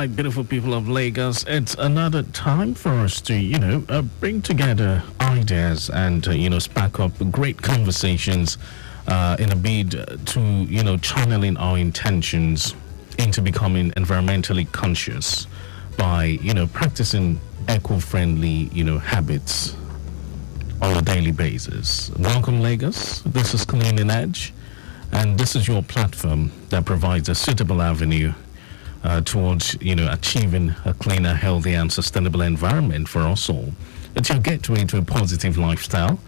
right, beautiful people of Lagos, it's another time for us to, bring together ideas and, spark up great conversations in a bid to, channeling our intentions into becoming environmentally conscious by, practicing eco-friendly, habits on a daily basis. Welcome, Lagos. This is Cleaning Edge, and this is your platform that provides a suitable avenue towards, achieving a cleaner, healthy, and sustainable environment for us all. It's your gateway to a positive lifestyle,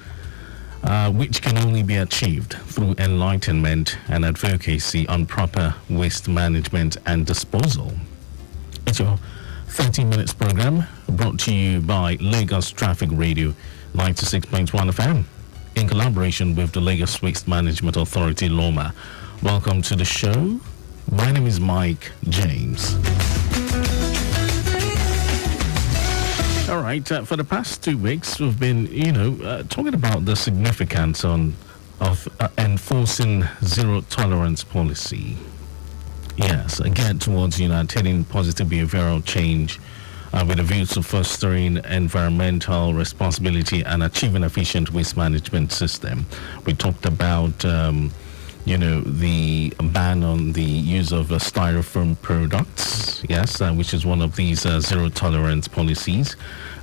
which can only be achieved through enlightenment and advocacy on proper waste management and disposal. It's your 30 minutes program brought to you by Lagos Traffic Radio 96.1 FM in collaboration with the Lagos Waste Management Authority, LOMA. Welcome to the show. My name is Mike James. All right, for the past 2 weeks, we've been, talking about the significance of enforcing zero tolerance policy. Yes, again, towards, attaining positive behavioral change with a view to fostering environmental responsibility and achieving efficient waste management system. We talked about the ban on the use of styrofoam products, yes, which is one of these zero tolerance policies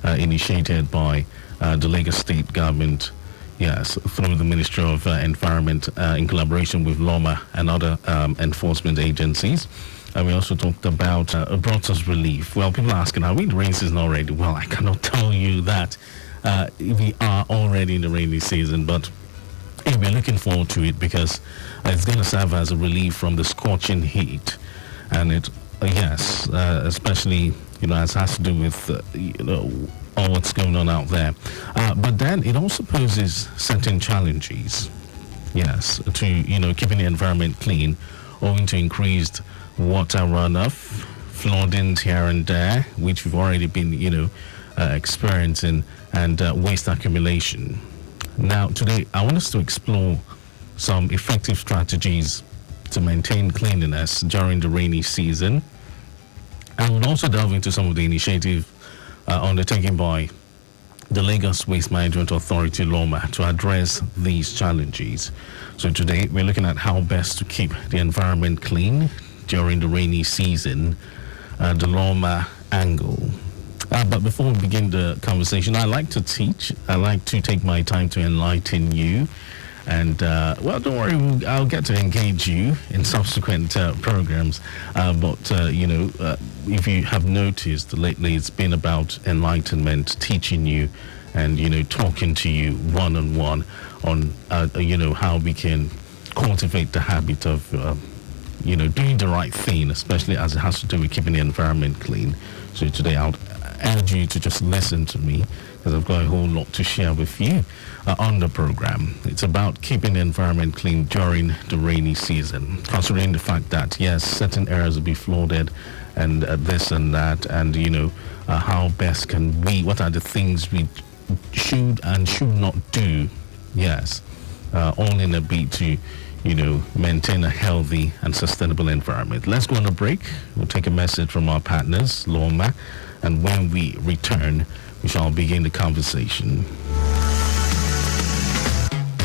initiated by the Lagos State government, yes, through the Ministry of Environment in collaboration with LOMA and other enforcement agencies. And we also talked about brought us relief. Well, people are asking, are we in the rainy season already? Well, I cannot tell you that we are already in the rainy season, but we're looking forward to it because it's going to serve as a relief from the scorching heat, and it, especially as it has to do with all what's going on out there. But then it also poses certain challenges, yes, to keeping the environment clean, owing to increased water runoff, floodings here and there, which we've already been experiencing, and waste accumulation. Now, today, I want us to explore some effective strategies to maintain cleanliness during the rainy season. And we'll also delve into some of the initiatives undertaken by the Lagos Waste Management Authority, LOMA, to address these challenges. So today, we're looking at how best to keep the environment clean during the rainy season, the LOMA angle. But before we begin the conversation, I like to teach. I like to take my time to enlighten you. And, don't worry, I'll get to engage you in subsequent programs. If you have noticed lately, it's been about enlightenment, teaching you and, talking to you one-on-one on, how we can cultivate the habit of, doing the right thing, especially as it has to do with keeping the environment clean. So today I'll urge you to just listen to me because I've got a whole lot to share with you on the program. It's about keeping the environment clean during the rainy season, considering the fact that, yes, certain areas will be flooded and this and that, and, how best can we, what are the things we should and should not do, yes, all in a bid to, maintain a healthy and sustainable environment. Let's go on a break. We'll take a message from our partners, LOMA, and when we return, we shall begin the conversation.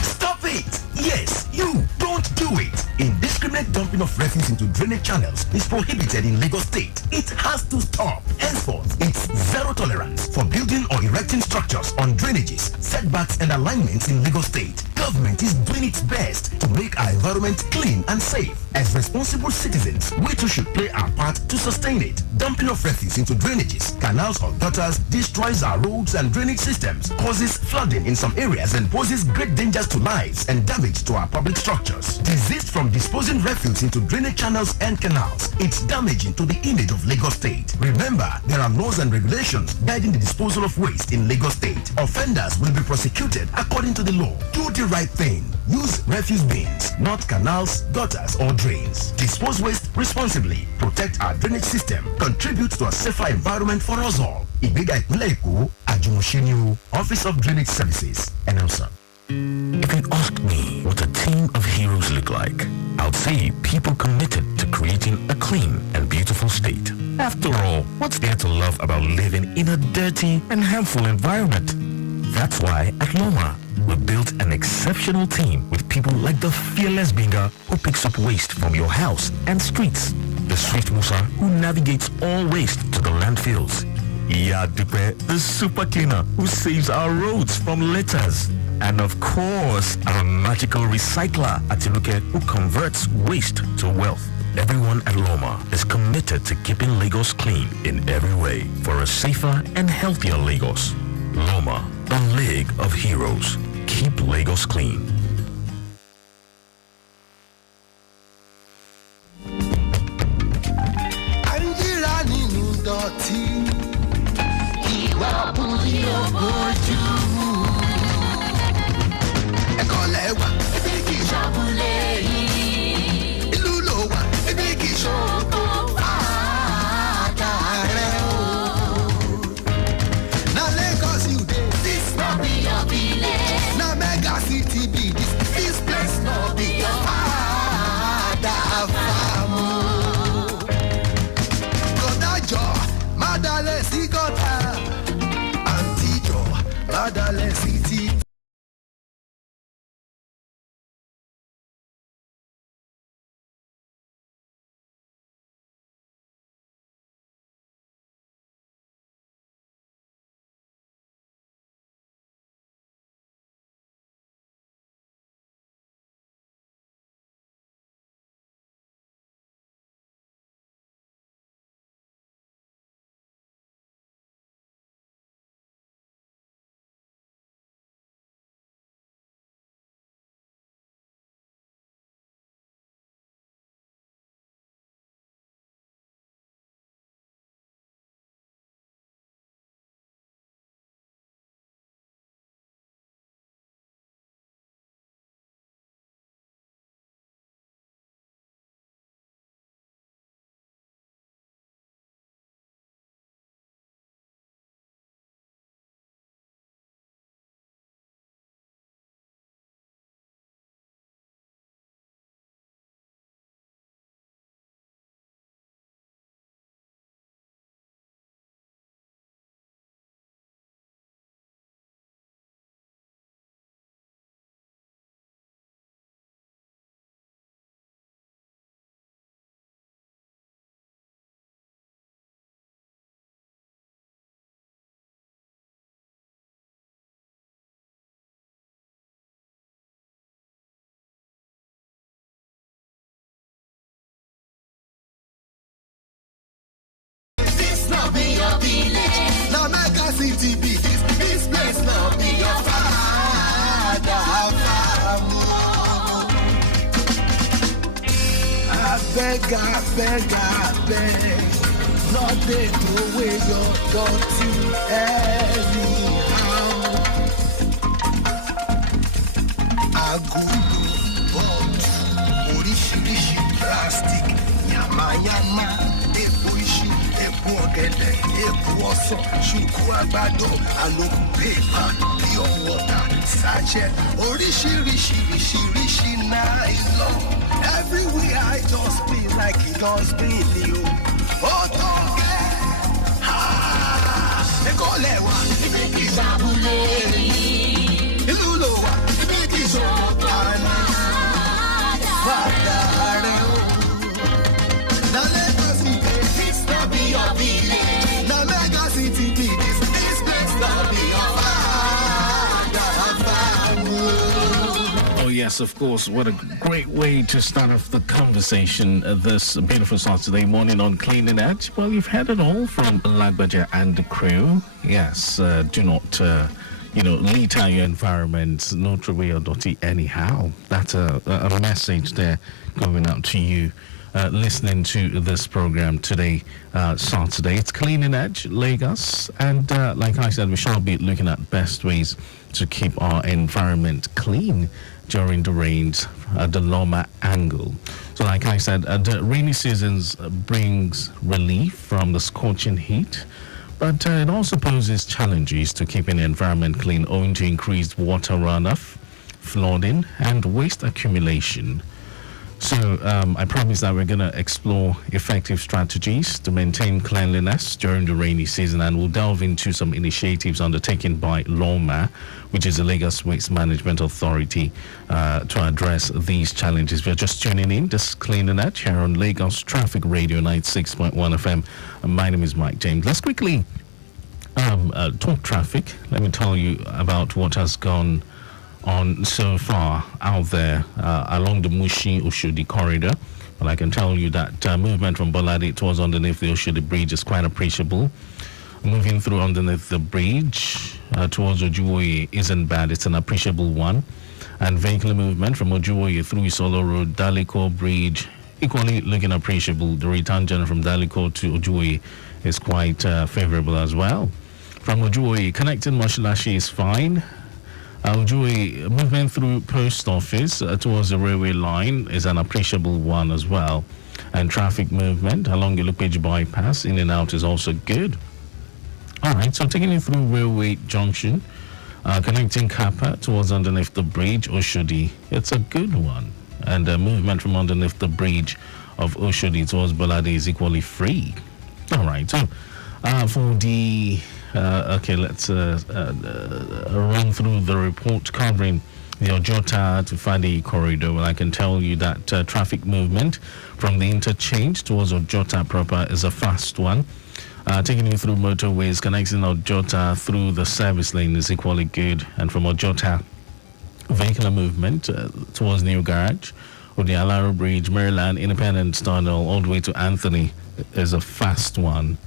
Stop it! Yes, you don't do it! Indiscriminate dumping of refuse into drainage channels is prohibited in Lagos State. It has to stop. Henceforth, it's zero tolerance for building or erecting structures on drainages, setbacks, and alignments in Lagos State. Government is doing its best to make our environment clean and safe. As responsible citizens, we too should play our part to sustain it. Dumping of refuse into drainages, canals, or gutters destroys our roads and drainage systems, causes flooding in some areas, and poses great dangers to lives and damage to our public structures. Desist from disposing refuse into drainage channels and canals. It's damaging to the image of Lagos State. Remember, there are laws and regulations guiding the disposal of waste in Lagos State. Offenders will be prosecuted according to the law. Do the right thing. Use refuse bins, not canals, gutters, or drains. Dispose waste responsibly. Protect our drainage system. Contribute to a safer environment for us all. Ìgbéga ìpínlẹ̀ Èkó, Àjùmọ̀ṣe Office of Drainage Services, Announcer. If you ask me what a team of heroes look like, I'd say people committed to creating a clean and beautiful state. After all, what's there to love about living in a dirty and harmful environment? That's why at Loma, we built an exceptional team with people like the fearless Binga who picks up waste from your house and streets, the Swift Musa who navigates all waste to the landfills, Iya Dupe, the super cleaner who saves our roads from litters, and of course, our magical recycler, Atinuke, who converts waste to wealth. Everyone at Loma is committed to keeping Lagos clean in every way for a safer and healthier Lagos. Loma, the League of Heroes. Keep Lagos clean. beg, not take away your dirty anyhow. Agudu, bọ́ọ̀dù, oríṣiríṣi plastic, yamayama, epo iṣu, epo ọ̀gẹ̀dẹ̀, epo ọsàn, ṣùkú àgbàdo, àlòkù pépà, pure water, sachet, oríṣiríṣi nylon. Everywhere I just feel like it does spin you. Oto Ekolewa, Ibiki Sabule, Ilulowa, Ibiki Sopana, Fatare. Now let us see this not be your village. Now let us see this place not be your father. Oh yes, of course. What a great way to start off the conversation this beautiful Saturday morning on Cleaning Edge. Well, you've heard it all from Lagbaja and the crew. Yes, do not, litter your environment, no throw away your dirty anyhow. That's a message there going out to you. Listening to this program today, Saturday. It's Cleaning Edge, Lagos. And like I said, we shall be looking at best ways to keep our environment clean during the rains at the Loma angle. So like I said, the rainy seasons brings relief from the scorching heat, but it also poses challenges to keeping the environment clean owing to increased water runoff, flooding, and waste accumulation. So I promise that we're going to explore effective strategies to maintain cleanliness during the rainy season, and we'll delve into some initiatives undertaken by LAWMA, which is the Lagos Waste Management Authority, to address these challenges. If you're just tuning in, this is Clean the Net here on Lagos Traffic Radio 96.1 FM. My name is Mike James. Let's quickly talk traffic. Let me tell you about what has gone on so far out there along the Mushi-Oshodi corridor. Well, I can tell you that movement from Bolade towards underneath the Oshodi Bridge is quite appreciable. Moving through underneath the bridge towards Ojuwoye isn't bad. It's an appreciable one. And vehicular movement from Ojuwoye through Isolo Road, Daliko Bridge, equally looking appreciable. The return journey from Daliko to Ojuwoye is quite favorable as well. From Ojuwoye, connecting Moshilashi is fine. Ojuwoye movement through post office towards the railway line is an appreciable one as well. And traffic movement along the Lupeji bypass in and out is also good. Alright, so taking you through Railway Junction, connecting Kappa towards underneath the bridge, Oshodi, it's a good one. And movement from underneath the bridge of Oshodi towards Bolade is equally free. Alright, so for the okay, let's run through the report covering the Ojota to Fadi corridor. Well, I can tell you that traffic movement from the interchange towards Ojota proper is a fast one. Taking you through motorways, connecting Ojota through the service lane is equally good. And from Ojota, vehicular movement towards New Garage, or the Alaro Bridge, Maryland, Independence Tunnel, all the way to Anthony is a fast one.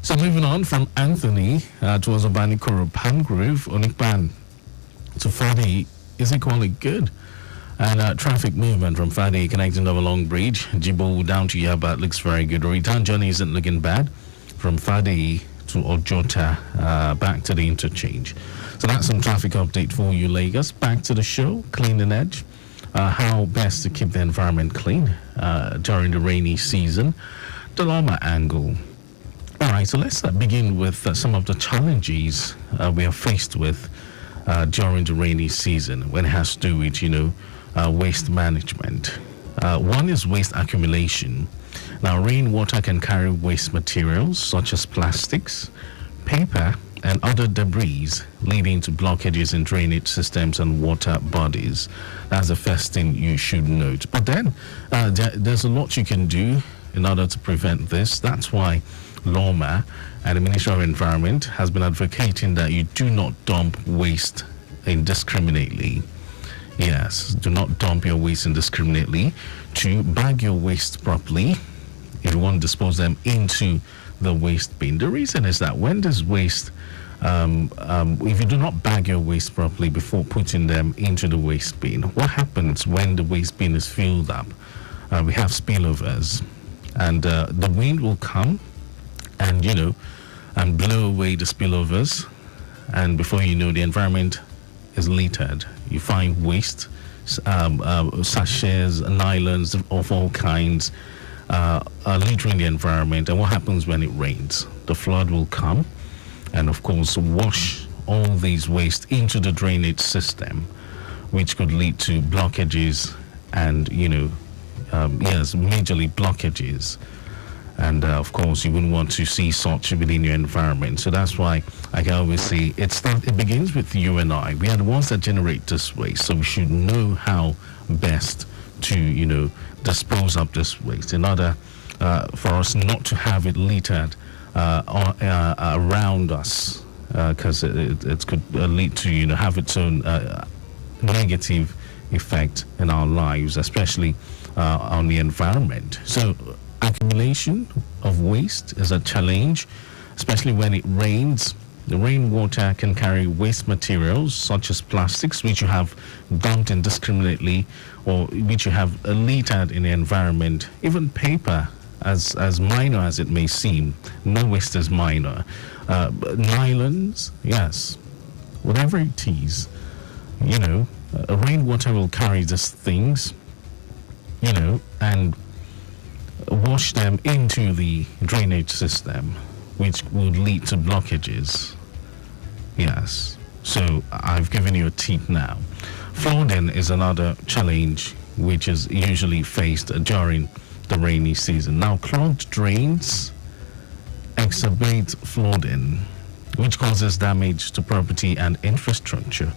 So moving on from Anthony towards Obanikoro, Palmgrove, Onikpan to Fadi is equally good. And traffic movement from Fadi connecting over Long Bridge, Jibo down to Yaba looks very good. The return journey isn't looking bad from Fadi to Ojota back to the interchange. So that's some traffic update for you, Lagos. Back to the show, Clean and Edge. How best to keep the environment clean during the rainy season. The LAWMA angle. All right, so let's begin with some of the challenges we are faced with during the rainy season when it has to do with, waste management. One is waste accumulation. Now, rainwater can carry waste materials such as plastics, paper, and other debris, leading to blockages in drainage systems and water bodies. That's the first thing you should note. But then there's a lot you can do in order to prevent this. That's why LAWMA and the Ministry of Environment has been advocating that you do not dump waste indiscriminately. Yes, do not dump your waste indiscriminately. To bag your waste properly, if you want to dispose them into the waste bin. The reason is that when there's waste, if you do not bag your waste properly before putting them into the waste bin, what happens when the waste bin is filled up? We have spillovers, and the wind will come and and blow away the spillovers, and before you know, the environment is littered. You find waste, sachets, nylons of all kinds littering the environment. And what happens when it rains? The flood will come and of course wash all these waste into the drainage system, which could lead to blockages and majorly blockages. And of course, you wouldn't want to see such within your environment. So that's why I can always say it begins with you and I. We are the ones that generate this waste, so we should know how best to dispose of this waste in order for us not to have it littered around us, because it could lead to have its own negative effect in our lives, especially on the environment. So accumulation of waste is a challenge, especially when it rains. The rainwater can carry waste materials such as plastics, which you have dumped indiscriminately or which you have littered in the environment. Even paper, as minor as it may seem, no waste is minor. Nylons, yes, whatever it is, rainwater will carry these things, and wash them into the drainage system, which would lead to blockages. Yes. So I've given you a tip now. Flooding is another challenge which is usually faced during the rainy season. Now, clogged drains exacerbate flooding, which causes damage to property and infrastructure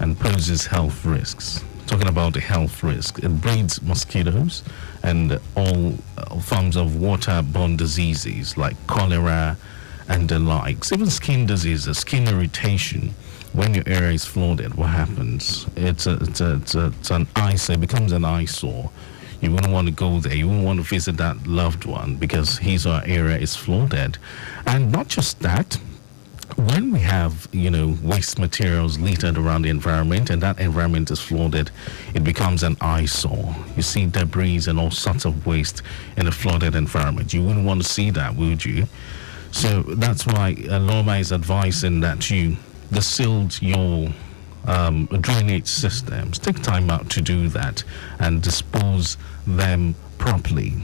and poses health risks. Talking about the health risk, it breeds mosquitoes and all forms of waterborne diseases like cholera and the likes, even skin diseases, skin irritation. When your area is flooded, what happens? It's an eyesore. It becomes an eyesore. You wouldn't want to go there. You wouldn't want to visit that loved one because his or her area is flooded. And not just that, when we have, waste materials littered around the environment and that environment is flooded, it becomes an eyesore. You see debris and all sorts of waste in a flooded environment. You wouldn't want to see that, would you? So that's why Loma is advising that you sealed your drainage systems. Take time out to do that and dispose them properly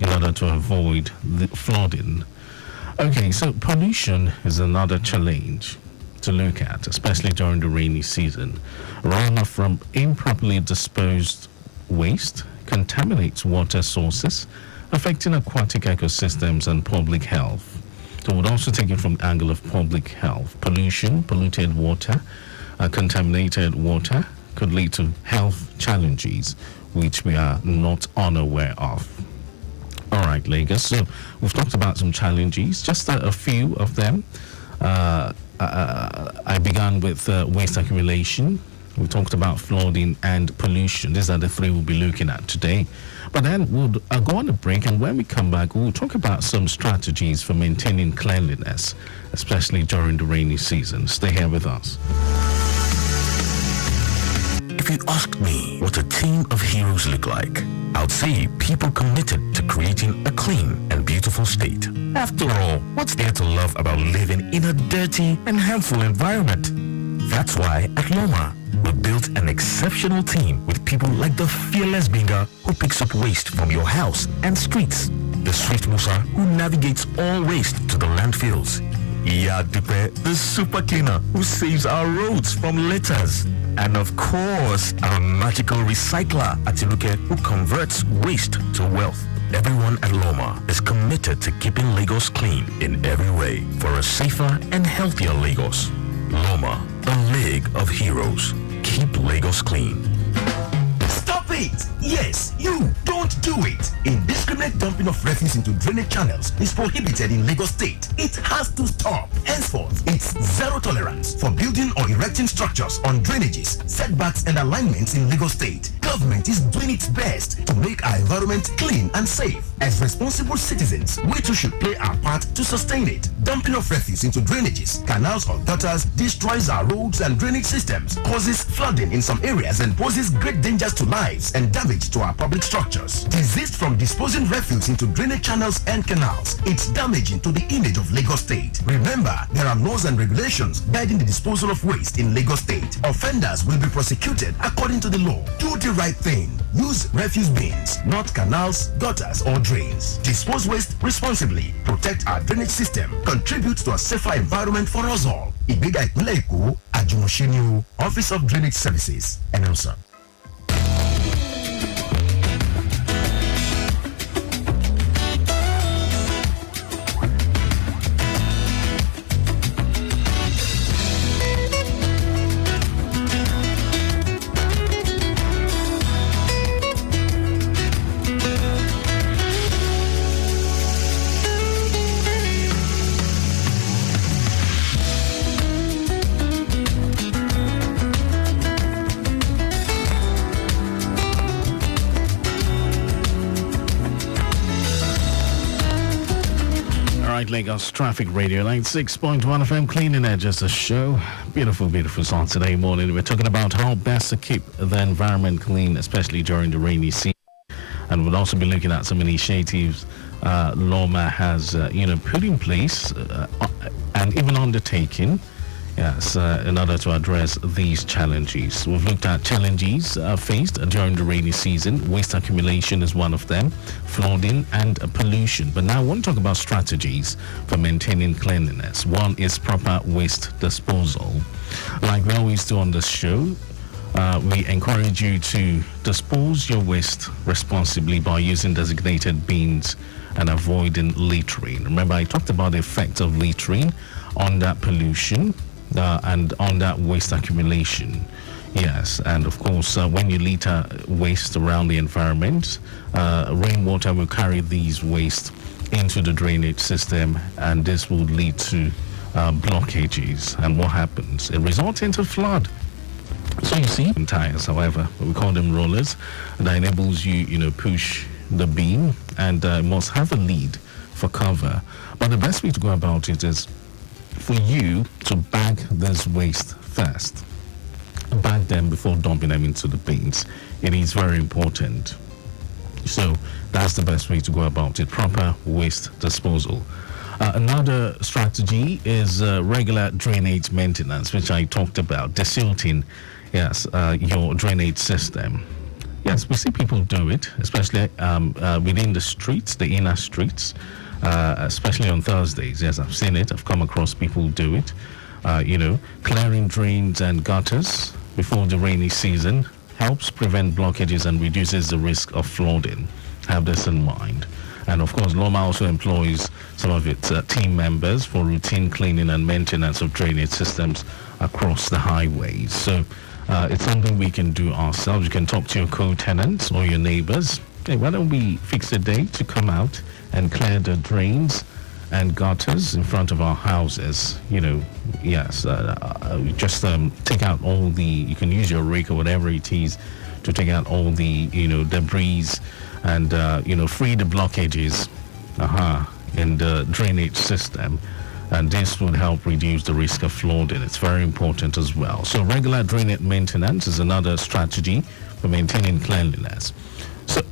in order to avoid the flooding. Okay, so pollution is another challenge to look at, especially during the rainy season. Runoff from improperly disposed waste contaminates water sources, affecting aquatic ecosystems and public health. So we'd also take it from the angle of public health. Pollution, polluted water, contaminated water could lead to health challenges which we are not unaware of. All right, Lagos. So we've talked about some challenges, just a few of them. I began with waste accumulation. We talked about flooding and pollution. These are the three we'll be looking at today. But then we'll go on a break, and when we come back, we'll talk about some strategies for maintaining cleanliness, especially during the rainy season. Stay here with us. If you asked me what a team of heroes look like, I'd say people committed to creating a clean and beautiful state. After all, what's there to love about living in a dirty and harmful environment? That's why at Loma, we built an exceptional team with people like the fearless Binga who picks up waste from your house and streets, the Swift Musa who navigates all waste to the landfills, Yadupe, the super cleaner who saves our roads from litters, and of course, our magical recycler, Atiluke, who converts waste to wealth. Everyone at Loma is committed to keeping Lagos clean in every way for a safer and healthier Lagos. Loma, the League of Heroes. Keep Lagos clean. Stop it! Yes, you don't do it! Indiscriminate dumping of refuse into drainage channels is prohibited in Lagos State. It has to stop. Henceforth, it's zero tolerance for building or erecting structures on drainages, setbacks and alignments in Lagos State. Government is doing its best to make our environment clean and safe. As responsible citizens, we too should play our part to sustain it. Dumping of refuse into drainages, canals or gutters destroys our roads and drainage systems, causes flooding in some areas and poses great dangers to lives and damage to our public structures. Desist from disposing refuse into drainage channels and canals. It's damaging to the image of Lagos State. Remember, there are laws and regulations guiding the disposal of waste in Lagos State. Offenders will be prosecuted according to the law. Do the right thing. Use refuse bins, not canals, gutters, or drains. Dispose waste responsibly. Protect our drainage system. Contribute to a safer environment for us all. Ìgbéga ìpínlẹ̀ Èkó, Àjùmọ̀ṣe ni o. Office of Drainage Services, announcer. Lagos Traffic Radio 96.1 FM, Cleaning Edges, a show. Beautiful, beautiful Saturday morning. We're talking about how best to keep the environment clean, especially during the rainy season. And we'll also be looking at some initiatives Loma has, put in place and even undertaken. Yes, in order to address these challenges. We've looked at challenges faced during the rainy season. Waste accumulation is one of them, flooding and pollution. But now I want to talk about strategies for maintaining cleanliness. One is proper waste disposal. Like we always do on this show, we encourage you to dispose your waste responsibly by using designated bins and avoiding littering. Remember, I talked about the effect of littering on that pollution and on that waste accumulation. Yes, and of course, when you litter waste around the environment, rainwater will carry these waste into the drainage system, and this will lead to blockages. And what happens? It results into flood. So you see, tires, however, we call them rollers, that enables you, push the beam, and must have a lid for cover. But the best way to go about it is for you to bag this waste first. Bag them before dumping them into the bins. It is very important. So that's the best way to go about it, proper waste disposal. Another strategy is regular drainage maintenance, which I talked about, desilting, your drainage system. Yes, we see people do it, especially within the streets, the inner streets, especially on Thursdays. Yes, I've seen it. I've come across people do it. Clearing drains and gutters before the rainy season helps prevent blockages and reduces the risk of flooding. Have this in mind. And of course, Loma also employs some of its team members for routine cleaning and maintenance of drainage systems across the highways. So it's something we can do ourselves. You can talk to your co-tenants or your neighbors. Hey, why don't we fix a day to come out and clear the drains and gutters in front of our houses? Just take out all the, you can use your rake or whatever it is to take out all the, debris and, free the blockages in the drainage system. And this would help reduce the risk of flooding. It's very important as well. So regular drainage maintenance is another strategy for maintaining cleanliness. So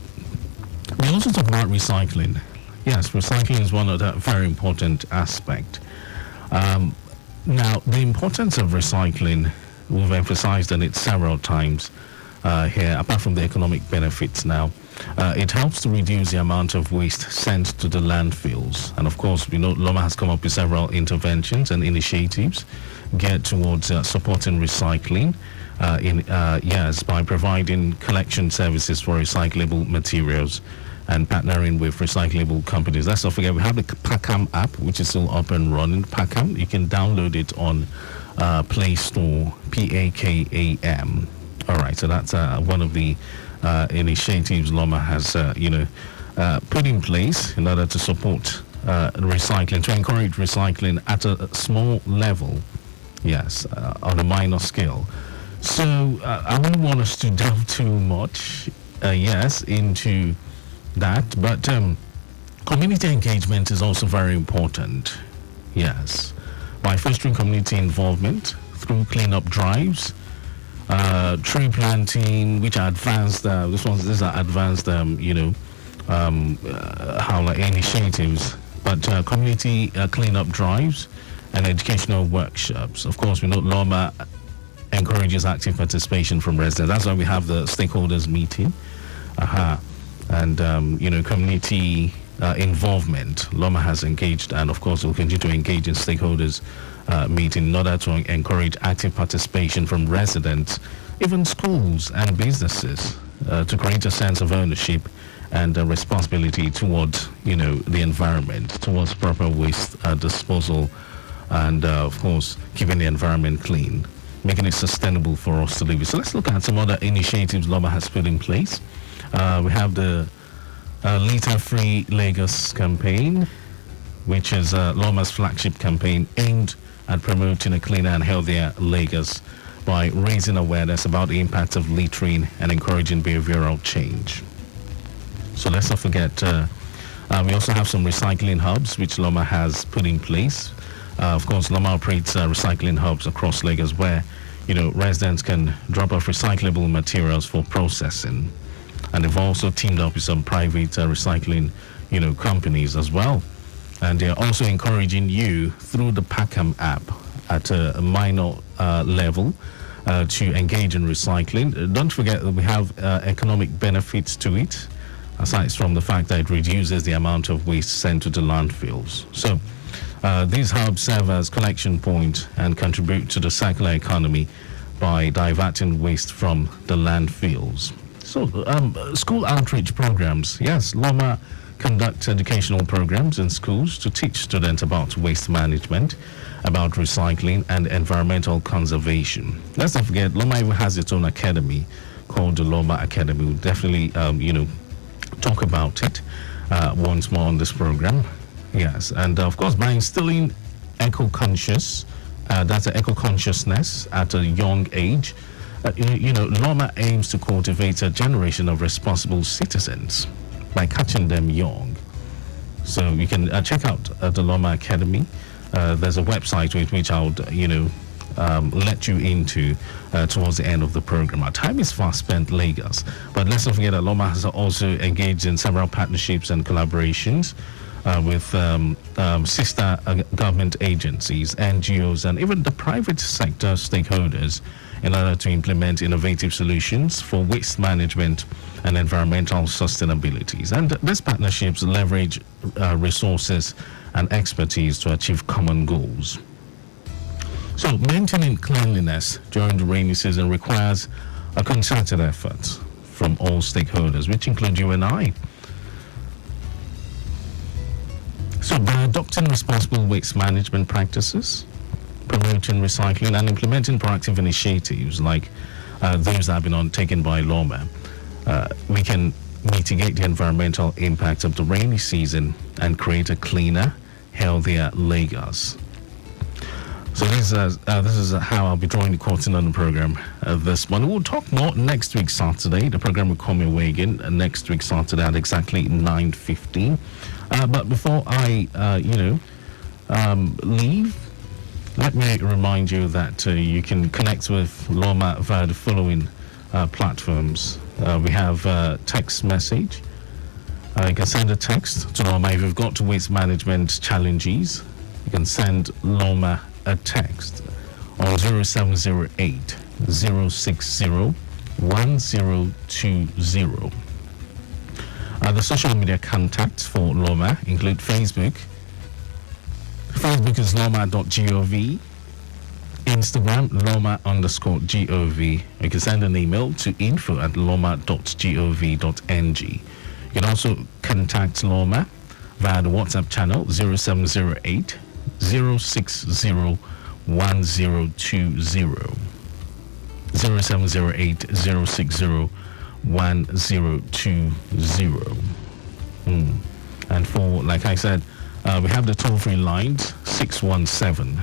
we also talk about recycling. Yes, recycling is one of the very important aspect. Now, the importance of recycling, we've emphasized on it several times here, apart from the economic benefits now. It helps to reduce the amount of waste sent to the landfills. And of course, Loma has come up with several interventions and initiatives geared towards supporting recycling by providing collection services for recyclable materials and partnering with recyclable companies. Let's not forget, we have the Pacam app, which is still up and running. Pacam, you can download it on Play Store, Pakam. All right, so that's one of the initiatives Loma has, put in place in order to support recycling, to encourage recycling at a small level, on a minor scale. So I wouldn't want us to delve too much, into that, but community engagement is also very important, by fostering community involvement through cleanup drives, tree planting, which are advanced. These are advanced, initiatives. But community cleanup drives and educational workshops. Of course, we know Loma encourages active participation from residents. That's why we have the stakeholders meeting. And community involvement. Loma has engaged, and of course, will continue to engage in stakeholders meeting in order to encourage active participation from residents, even schools and businesses, to create a sense of ownership and responsibility towards, the environment, towards proper waste disposal, and of course, keeping the environment clean, making it sustainable for us to live with. So let's look at some other initiatives Loma has put in place. We have the Litter-Free Lagos campaign, which is Loma's flagship campaign aimed at promoting a cleaner and healthier Lagos by raising awareness about the impact of littering and encouraging behavioral change. So let's not forget, we also have some recycling hubs which Loma has put in place. Of course, Loma operates recycling hubs across Lagos where, residents can drop off recyclable materials for processing. And they've also teamed up with some private recycling, companies as well. And they're also encouraging you through the Pacam app at a minor level to engage in recycling. Don't forget that we have economic benefits to it, aside from the fact that it reduces the amount of waste sent to the landfills. So these hubs serve as collection points and contribute to the circular economy by diverting waste from the landfills. So, school outreach programs. Yes, Loma conducts educational programs in schools to teach students about waste management, about recycling, and environmental conservation. Let's not forget, Loma even has its own academy called the Loma Academy. We'll definitely, talk about it once more on this program. Yes, and of course, by instilling eco-conscious, that's the eco-consciousness at a young age, Loma aims to cultivate a generation of responsible citizens by catching them young. So you can check out the Loma Academy. There's a website with which I would, let you into towards the end of the program. Our time is fast spent, Lagos. But let's not forget that Loma has also engaged in several partnerships and collaborations with sister government agencies, NGOs, and even the private sector stakeholders in order to implement innovative solutions for waste management and environmental sustainability. And these partnerships leverage resources and expertise to achieve common goals. So maintaining cleanliness during the rainy season requires a concerted effort from all stakeholders, which include you and I. So by adopting responsible waste management practices, promoting recycling, and implementing proactive initiatives like those that have been undertaken by Loma, we can mitigate the environmental impact of the rainy season and create a cleaner, healthier Lagos. So this is how I'll be drawing the curtain on the program this morning. We'll talk more next week Saturday. The program will come your way again next week Saturday at exactly 9:15. But before I, leave, let me remind you that you can connect with Loma via the following platforms. We have text message. You can send a text to Loma if you've got waste management challenges. You can send Loma a text on 0708 060 1020. The social media contacts for Loma include Facebook. Facebook is loma.gov. Instagram, loma_gov. You can send an email to info@loma.gov.ng. You can also contact Loma via the WhatsApp channel 0708 060 1020. 0708 060 1020. And for, like I said, we have the toll-free lines 617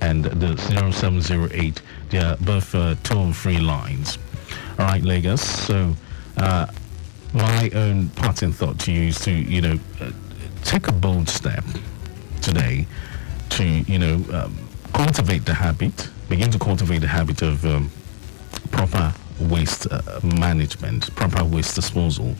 and the 0708. They are both toll-free lines. All right, Lagos. So my own parting thought to you is to, take a bold step today to, cultivate the habit, begin to cultivate the habit of proper waste management, proper waste disposal.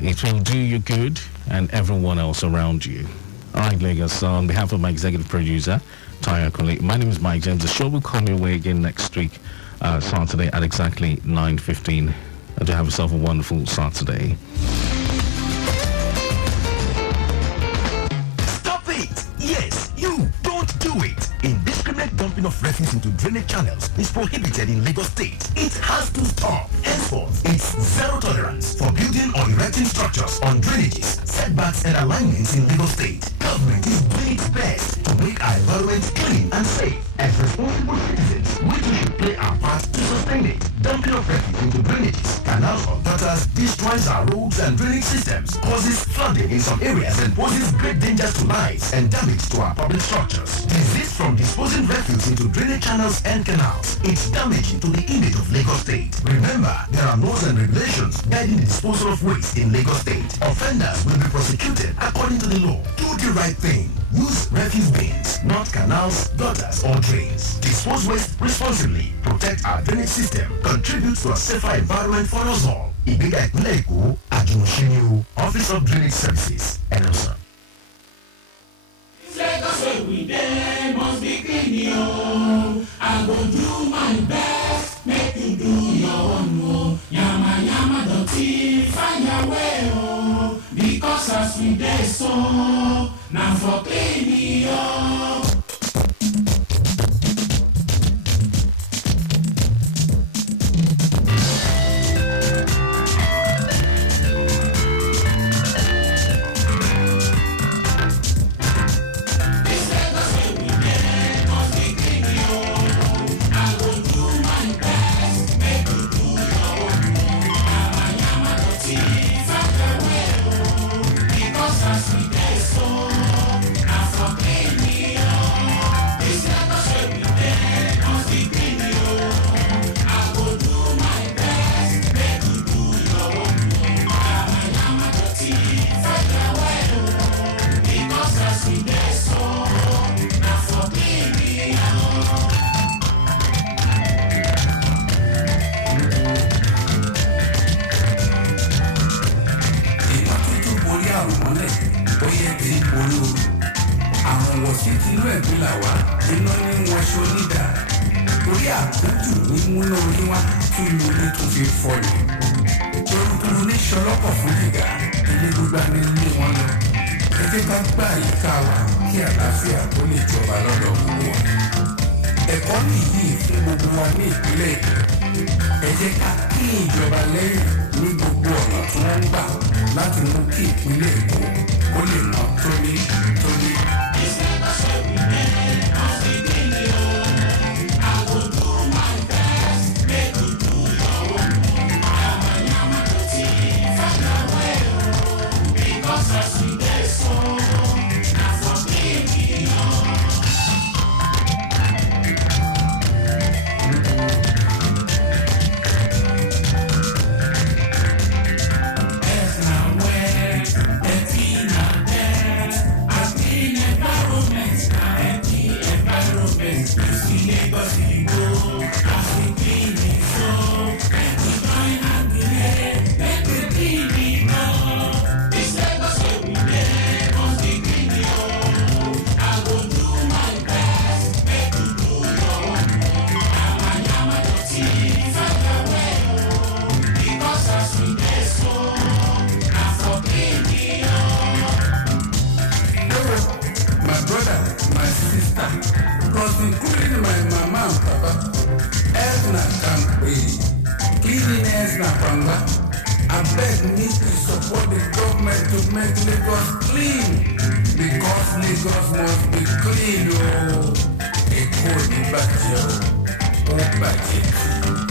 It will do you good and everyone else around you. All right, Lagos, on behalf of my executive producer, Taya Kole, my name is Mike James. The show will come your way again next week, Saturday at exactly 9:15. Do have yourself a wonderful Saturday. Stop it! Yes, you don't do it! Indiscriminate dumping of refuse into drainage channels is prohibited in Lagos State. It has to stop. Henceforth, it's zero tolerance for building or erecting structures on drainages, setbacks, and alignments in Lagos State. Government is doing its best to make our environment clean and safe. As responsible citizens, we too should play our part to sustain it. Dumping of refuse into drainages, canals, or gutters destroys our roads and drainage systems, causes flooding in some areas, and poses great dangers to lives and damage to our public structures. Disease from disposing refuse into drainage channels and canals. It's damaging to the image of Lagos State. Remember, there are laws and regulations guiding the disposal of waste in Lagos State. Offenders will be prosecuted according to the law. Do the right thing. Use refuse bins, not canals, gutters, or drains. Dispose waste responsibly. Protect our drainage system. Contribute to a safer environment for us all. Ìgbéga ìpínlẹ̀ Èkó, Àjùmọ̀ṣe Office of Drainage Services, NLSA. Lagos where we dey must be clean, yo. I go do my best, make you do your own, oh. Yama yama dirty, find your way, oh. Because as we dey so, now for clean, yo. ìwọ̀sí tinú ẹ̀gbin là wá iná ní wọn ṣe onídà orí àkójù ní múná orí wá tí ìlú ní tún fi fọ́ ni torúkúrú ní ṣọlọ́pọ̀ fún ìgá ilé gbígbá ní ilé wọn lọ ẹ jẹ́ ká gbá àyíká wa kí àlàáfíà tó lè jọba lọ́dọ̀ gbogbo wa ẹ̀kọ́ nìyí fún gbogbo wa ní ìpínlẹ̀ Èkó ẹ jẹ́ ká kí ìjọba lẹ́yìn ní gbogbo ọ̀nà tí wọ́n ń gbà láti mú kí ìpínlẹ̀ Èkó ó lè mọ́ tóní tóní. Plus including my mama and papa, Edna Kampe, cleanliness na panga. I beg me to support the government to make Lagos clean because Lagos must be clean. Oh, Èkó di bàjẹ́ o, ó bàjẹ́.